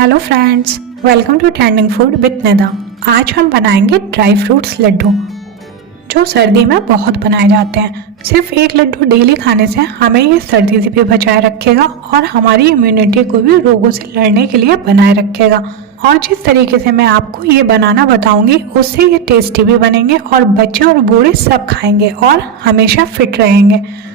Hello friends, welcome to trending food with Nida. आज हम बनाएंगे ड्राई फ्रूट्स लड्डू जो सर्दी में बहुत बनाए जाते हैं। सिर्फ एक लड्डू डेली खाने से हमें ये सर्दी से भी बचाए रखेगा और हमारी इम्यूनिटी को भी रोगों से लड़ने के लिए बनाए रखेगा। और जिस तरीके से मैं आपको ये बनाना बताऊंगी उससे ये टेस्टी भी बनेंगे और बच्चे और बूढ़े सब खाएंगे और हमेशा फिट रहेंगे।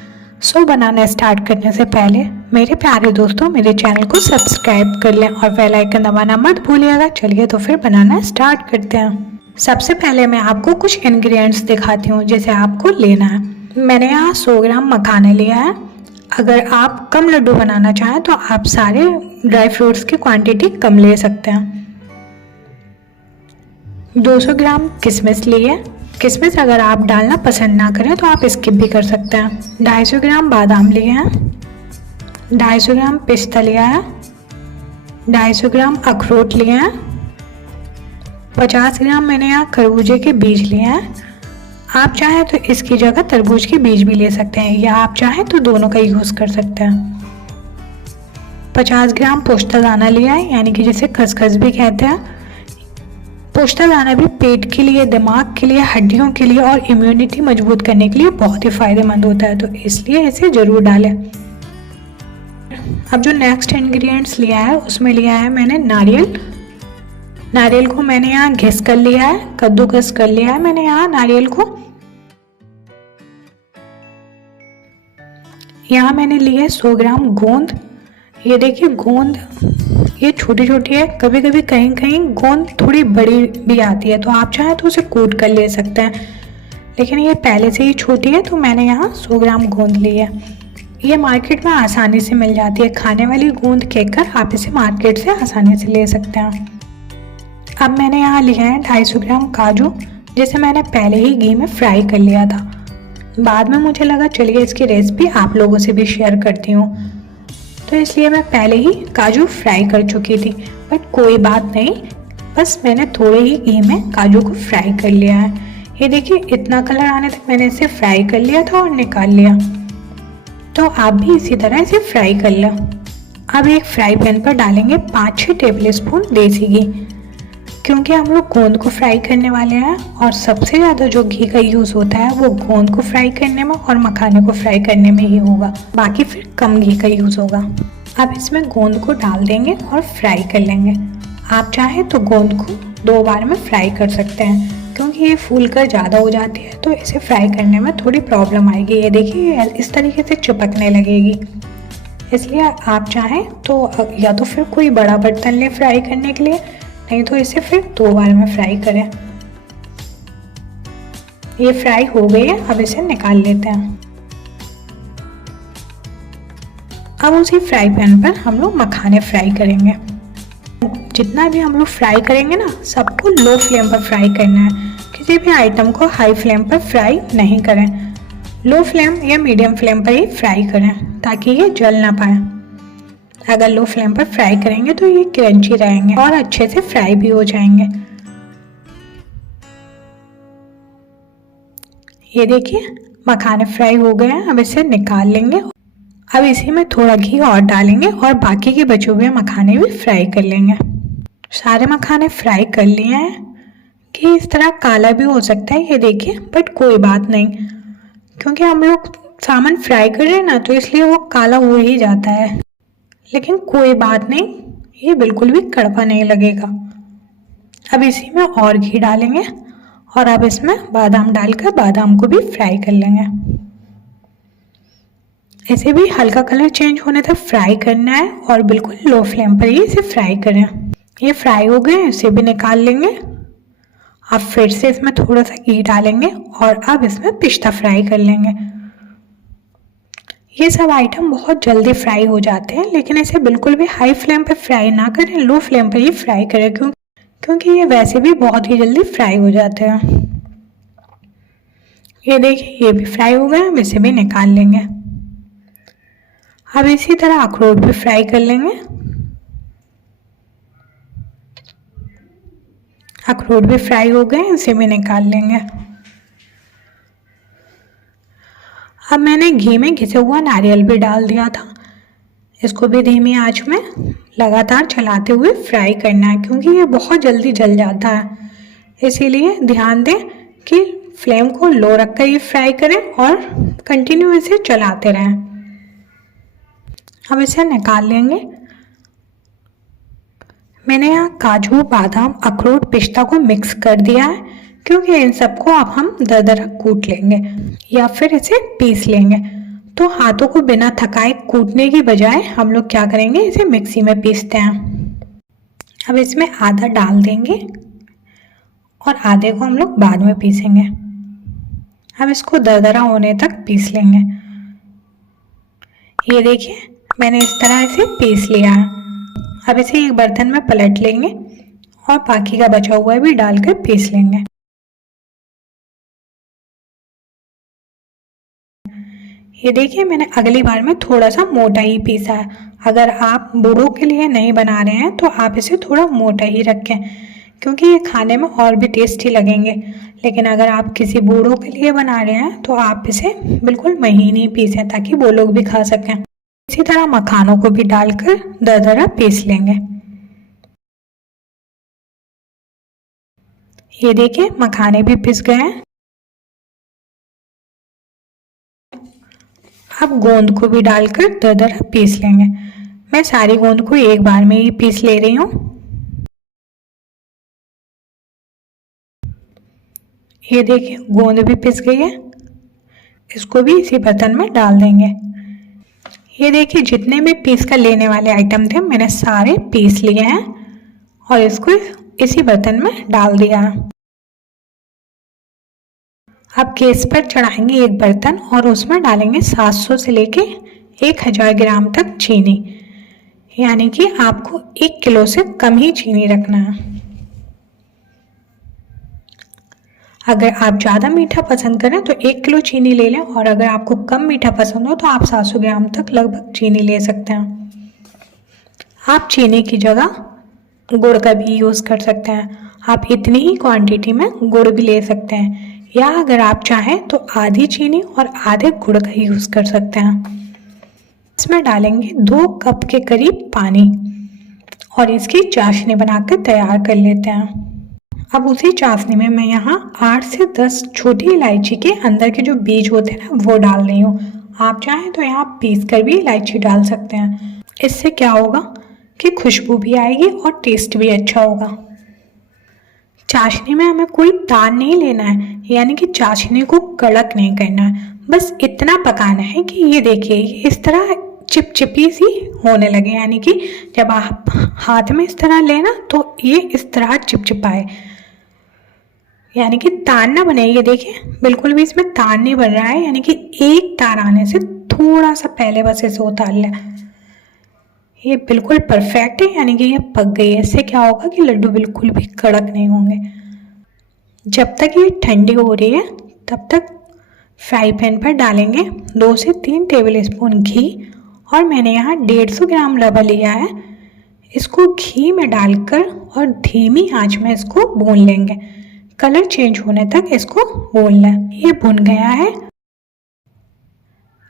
बनाना स्टार्ट करने से पहले मेरे प्यारे दोस्तों मेरे चैनल को सब्सक्राइब कर लें और बेल आइकन दबाना मत भूलिएगा। चलिए तो फिर बनाना स्टार्ट करते हैं। सबसे पहले मैं आपको कुछ इंग्रेडिएंट्स दिखाती हूँ जिसे आपको लेना है। मैंने यहाँ 100 ग्राम मखाने लिया है। अगर आप कम लड्डू बनाना चाहें तो आप सारे ड्राई फ्रूट्स की क्वांटिटी कम ले सकते हैं। 200 ग्राम किशमिश लिए। किशमिश अगर आप डालना पसंद ना करें तो आप स्किप भी कर सकते हैं। 250 ग्राम बादाम लिए हैं। 250 ग्राम पिस्ता लिया है। 250 ग्राम अखरोट लिए हैं। 50 ग्राम मैंने यहाँ खरबूजे के बीज लिए हैं। आप चाहें तो इसकी जगह तरबूज के बीज भी ले सकते हैं या आप चाहें तो दोनों का यूज़ कर सकते हैं। 50 ग्राम पोस्ता दाना लिया है, यानी कि जिसे खसखस भी कहते हैं। पोस्ता दाना भी पेट के लिए, दिमाग के लिए, हड्डियों के लिए और इम्यूनिटी मजबूत करने के लिए बहुत ही फायदेमंद होता है, तो इसलिए इसे जरूर डालें। अब जो नेक्स्ट इंग्रेडिएंट्स लिया है उसमें लिया है मैंने नारियल। नारियल को मैंने यहाँ घिस कर लिया है, कद्दूकस कर लिया है मैंने यहाँ नारियल को। यहाँ मैंने लिया है 100 ग्राम गोंद। ये देखिए गोंद ये छोटी छोटी है, कभी कभी कहीं कहीं गोंद थोड़ी बड़ी भी आती है तो आप चाहें तो उसे कूट कर ले सकते हैं, लेकिन ये पहले से ही छोटी है तो मैंने यहाँ 100 ग्राम गोंद ली है। ये मार्केट में आसानी से मिल जाती है। खाने वाली गोंद कहकर आप इसे मार्केट से आसानी से ले सकते हैं। अब मैंने यहाँ लिया है 250 ग्राम काजू, जिसे मैंने पहले ही घी में फ्राई कर लिया था। बाद में मुझे लगा चलिए इसकी रेसिपी आप लोगों से भी शेयर करती हूँ, तो इसलिए मैं पहले ही काजू फ्राई कर चुकी थी, बट कोई बात नहीं, बस मैंने थोड़े ही घी में काजू को फ्राई कर लिया है। ये देखिए इतना कलर आने तक मैंने इसे फ्राई कर लिया था और निकाल लिया, तो आप भी इसी तरह इसे फ्राई कर लो। अब एक फ्राई पैन पर डालेंगे 5-6 टेबल स्पून देसी घी, क्योंकि हम लोग गोंद को फ्राई करने वाले हैं और सबसे ज़्यादा जो घी का यूज़ होता है वो गोंद को फ्राई करने में और मखाने को फ्राई करने में ही होगा, बाकी फिर कम घी का यूज़ होगा। अब इसमें गोंद को डाल देंगे और फ्राई कर लेंगे। आप चाहें तो गोंद को 2 बार में फ्राई कर सकते हैं, क्योंकि ये फूल कर ज़्यादा हो जाती है तो इसे फ्राई करने में थोड़ी प्रॉब्लम आएगी। ये देखिए इस तरीके से चिपकने लगेगी, इसलिए आप चाहें तो या तो फिर कोई बड़ा बर्तन लें फ्राई करने के लिए, नहीं तो इसे फिर 2 बार में फ्राई करें। ये फ्राई हो गई है, अब इसे निकाल लेते हैं। अब उसी फ्राई पैन पर हम लोग मखाने फ्राई करेंगे। जितना भी हम लोग फ्राई करेंगे ना, सबको लो फ्लेम पर फ्राई करना है। किसी भी आइटम को हाई फ्लेम पर फ्राई नहीं करें, लो फ्लेम या मीडियम फ्लेम पर ही फ्राई करें ताकि ये जल ना पाए। अगर लो फ्लेम पर फ्राई करेंगे तो ये क्रंची रहेंगे और अच्छे से फ्राई भी हो जाएंगे। ये देखिए मखाने फ्राई हो गए हैं, अब इसे निकाल लेंगे। अब इसी में थोड़ा घी और डालेंगे और बाकी के बचे हुए मखाने भी फ्राई कर लेंगे। सारे मखाने फ्राई कर लिए हैं। घी इस तरह काला भी हो सकता है, ये देखिए, बट कोई बात नहीं, क्योंकि हम लोग सामान फ्राई कर रहे हैं ना, तो इसलिए वो काला हो ही जाता है, लेकिन कोई बात नहीं, ये बिल्कुल भी कड़वा नहीं लगेगा। अब इसी में और घी डालेंगे और अब इसमें बादाम डालकर बादाम को भी फ्राई कर लेंगे। इसे भी हल्का कलर चेंज होने तक फ्राई करना है और बिल्कुल लो फ्लेम पर ही इसे फ्राई करें। ये फ्राई हो गए, इसे भी निकाल लेंगे। अब फिर से इसमें थोड़ा सा घी डालेंगे और अब इसमें पिस्ता फ्राई कर लेंगे। ये सब आइटम बहुत जल्दी फ्राई हो जाते हैं, लेकिन इसे बिल्कुल भी हाई फ्लेम पर फ्राई ना करें, लो फ्लेम पर ही फ्राई करें, क्योंकि ये वैसे भी बहुत ही जल्दी फ्राई हो जाते हैं। ये देखिए ये भी फ्राई हो गए, हम इसे भी निकाल लेंगे। अब इसी तरह अखरोट भी फ्राई कर लेंगे। अखरोट भी फ्राई हो गए, इसे भी निकाल लेंगे। अब मैंने घी में घिसा हुआ नारियल भी डाल दिया था, इसको भी धीमी आंच में लगातार चलाते हुए फ्राई करना है, क्योंकि ये बहुत जल्दी जल जाता है। इसीलिए ध्यान दें कि फ्लेम को लो रखकर ये फ्राई करें और कंटिन्यू इसे चलाते रहें। अब इसे निकाल लेंगे। मैंने यहाँ काजू, बादाम, अखरोट, पिस्ता को मिक्स कर दिया है, क्योंकि इन सबको अब हम दरदरा कूट लेंगे या फिर इसे पीस लेंगे। तो हाथों को बिना थकाए कूटने की बजाय हम लोग क्या करेंगे, इसे मिक्सी में पीसते हैं। अब इसमें आधा डाल देंगे और आधे को हम लोग बाद में पीसेंगे। अब इसको दरदरा होने तक पीस लेंगे। ये देखिए, मैंने इस तरह इसे पीस लिया है। अब इसे एक बर्तन में पलट लेंगे और बाकी का बचा हुआ भी डालकर पीस लेंगे। ये देखिए, मैंने अगली बार में थोड़ा सा मोटा ही पीसा है। अगर आप बूढ़ों के लिए नहीं बना रहे हैं तो आप इसे थोड़ा मोटा ही रखें, क्योंकि ये खाने में और भी टेस्टी लगेंगे। लेकिन अगर आप किसी बूढ़ों के लिए बना रहे हैं तो आप इसे बिल्कुल महीन ही पीसें, ताकि वो लोग भी खा सकें। इसी तरह मखानों को भी डालकर दरदरा पीस लेंगे। ये देखिए, मखाने भी पिस गए हैं। अब गोंद को भी डालकर दरदरा पीस लेंगे। मैं सारी गोंद को एक बार में ही पीस ले रही हूँ। ये देखिए, गोंद भी पिस गई है। इसको भी इसी बर्तन में डाल देंगे। ये देखिए, जितने भी पीस कर लेने वाले आइटम थे मैंने सारे पीस लिए हैं और इसको इसी बर्तन में डाल दिया। अब गैस पर चढ़ाएंगे एक बर्तन और उसमें डालेंगे 700 से लेके 1000 ग्राम तक चीनी, यानी कि आपको 1 किलो से कम ही चीनी रखना है। अगर आप ज़्यादा मीठा पसंद करें तो 1 किलो चीनी ले लें, और अगर आपको कम मीठा पसंद हो तो आप 700 ग्राम तक लगभग चीनी ले सकते हैं। आप चीनी की जगह गुड़ का भी यूज़ कर सकते हैं। आप इतनी ही क्वांटिटी में गुड़ भी ले सकते हैं, या अगर आप चाहें तो आधी चीनी और आधे गुड़ का यूज़ कर सकते हैं। इसमें डालेंगे 2 कप के करीब पानी और इसकी चाशनी बनाकर तैयार कर लेते हैं। अब उसी चाशनी में मैं यहाँ 8 से 10 छोटी इलायची के अंदर के जो बीज होते हैं ना, वो डाल रही हूँ। आप चाहें तो यहाँ पीस कर भी इलायची डाल सकते हैं। इससे क्या होगा कि खुशबू भी आएगी और टेस्ट भी अच्छा होगा। चाशनी में हमें कोई तार नहीं लेना है, यानी कि चाशनी को कड़क नहीं करना है। बस इतना पकाना है कि ये देखिए, इस तरह चिपचिपी सी होने लगे, यानी कि जब आप हाथ में इस तरह लेना तो ये इस तरह चिपचिपाए, यानी कि तार ना बने। ये देखिए, बिल्कुल भी इसमें तार नहीं बन रहा है, यानी कि एक तार आने से थोड़ा सा पहले बस इसे उतार लें। ये बिल्कुल परफेक्ट है, यानी कि ये पक गई है। इससे क्या होगा कि लड्डू बिल्कुल भी कड़क नहीं होंगे। जब तक ये ठंडी हो रही है तब तक फ्राई पैन पर डालेंगे 2 से 3 टेबल स्पून घी, और मैंने यहाँ 150 ग्राम रवा लिया है। इसको घी में डालकर और धीमी आंच में इसको भून लेंगे। कलर चेंज होने तक इसको भून लें। ये भुन गया है।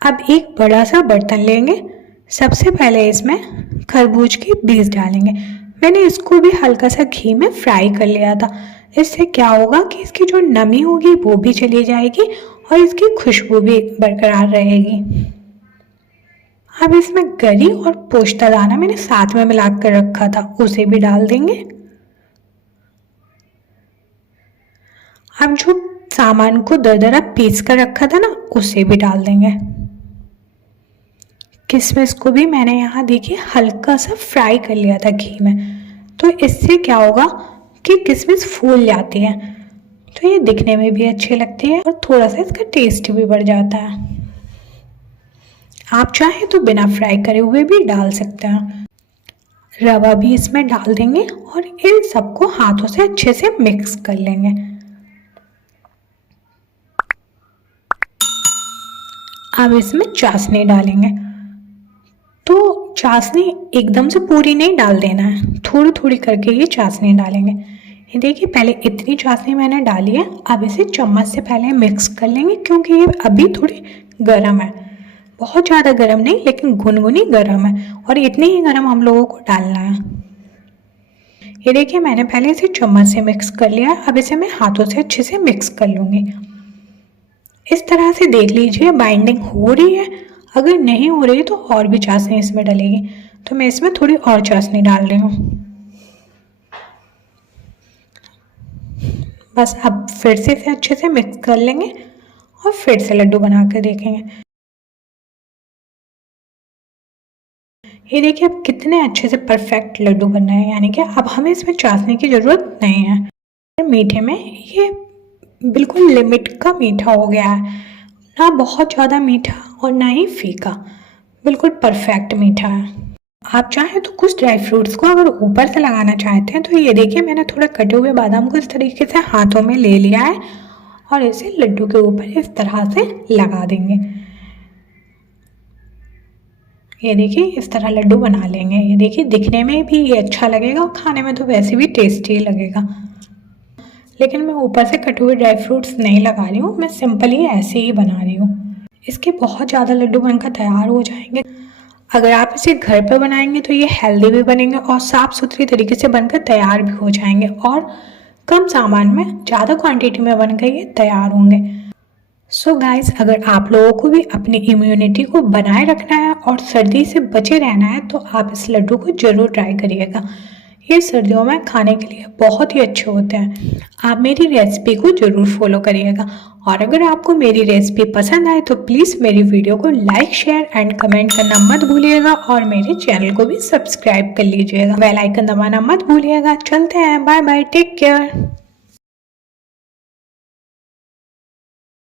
अब एक बड़ा सा बर्तन लेंगे। सबसे पहले इसमें खरबूज के बीज डालेंगे। मैंने इसको भी हल्का सा घी में फ्राई कर लिया था। इससे क्या होगा कि इसकी जो नमी होगी वो भी चली जाएगी और इसकी खुशबू भी बरकरार रहेगी। अब इसमें गरी और पोस्ता दाना मैंने साथ में मिला कर रखा था, उसे भी डाल देंगे। अब जो सामान को दरदरा पीस कर रखा था ना, उसे भी डाल देंगे। किशमिश को भी मैंने यहाँ देखिए हल्का सा फ्राई कर लिया था घी में, तो इससे क्या होगा कि किशमिश फूल जाती है, तो ये दिखने में भी अच्छी लगती है और थोड़ा सा इसका टेस्ट भी बढ़ जाता है। आप चाहें तो बिना फ्राई करे हुए भी डाल सकते हैं। रवा भी इसमें डाल देंगे और इन सबको हाथों से अच्छे से मिक्स कर लेंगे। अब इसमें चाशनी डालेंगे। तो चाशनी एकदम से पूरी नहीं डाल देना है, थोड़ी थोड़ी करके ये चाशनी डालेंगे। ये देखिए, पहले इतनी चाशनी मैंने डाली है। अब इसे चम्मच से पहले मिक्स कर लेंगे, क्योंकि ये अभी थोड़ी गर्म है। बहुत ज़्यादा गर्म नहीं, लेकिन गुनगुनी गर्म है और इतनी ही गर्म हम लोगों को डालना है। ये देखिए मैंने पहले इसे चम्मच से मिक्स कर लिया, अब इसे मैं हाथों से अच्छे से मिक्स कर लूँगी। इस तरह से देख लीजिए बाइंडिंग हो रही है, अगर नहीं हो रही तो और भी चाशनी इसमें डलेगी, तो मैं इसमें थोड़ी और चाशनी डाल रही हूँ। बस अब फिर से इसे अच्छे से मिक्स कर लेंगे और फिर से लड्डू बना कर देखेंगे। ये देखिए अब कितने अच्छे से परफेक्ट लड्डू बन रहे हैं, यानी कि अब हमें इसमें चाशनी की ज़रूरत नहीं है। मीठे में ये बिल्कुल लिमिट का मीठा हो गया है, ना बहुत ज़्यादा मीठा और ना ही फीका, बिल्कुल परफेक्ट मीठा है। आप चाहें तो कुछ ड्राई फ्रूट्स को अगर ऊपर से लगाना चाहते हैं तो ये देखिए मैंने थोड़े कटे हुए बादाम को इस तरीके से हाथों में ले लिया है और इसे लड्डू के ऊपर इस तरह से लगा देंगे। ये देखिए इस तरह लड्डू बना लेंगे। ये देखिए दिखने में भी ये अच्छा लगेगा और खाने में तो वैसे भी टेस्टी लगेगा। लेकिन मैं ऊपर से कटे हुए ड्राई फ्रूट्स नहीं लगा रही हूँ, मैं सिंपल ही ऐसे ही बना रही हूँ। इसके बहुत ज़्यादा लड्डू बनकर तैयार हो जाएंगे। अगर आप इसे घर पर बनाएंगे तो ये हेल्दी भी बनेंगे और साफ़ सुथरी तरीके से बनकर तैयार भी हो जाएंगे और कम सामान में ज़्यादा क्वांटिटी में बनकर ये तैयार होंगे। सो गाइस, अगर आप लोगों को भी अपनी इम्यूनिटी को बनाए रखना है और सर्दी से बचे रहना है तो आप इस लड्डू को ज़रूर ट्राई करिएगा। ये सर्दियों में खाने के लिए बहुत ही अच्छे होते हैं। आप मेरी रेसिपी को ज़रूर फॉलो करिएगा और अगर आपको मेरी रेसिपी पसंद आए तो प्लीज़ मेरी वीडियो को लाइक, शेयर एंड कमेंट करना मत भूलिएगा और मेरे चैनल को भी सब्सक्राइब कर लीजिएगा। बेल आइकन दबाना मत भूलिएगा। चलते हैं, बाय बाय, टेक केयर।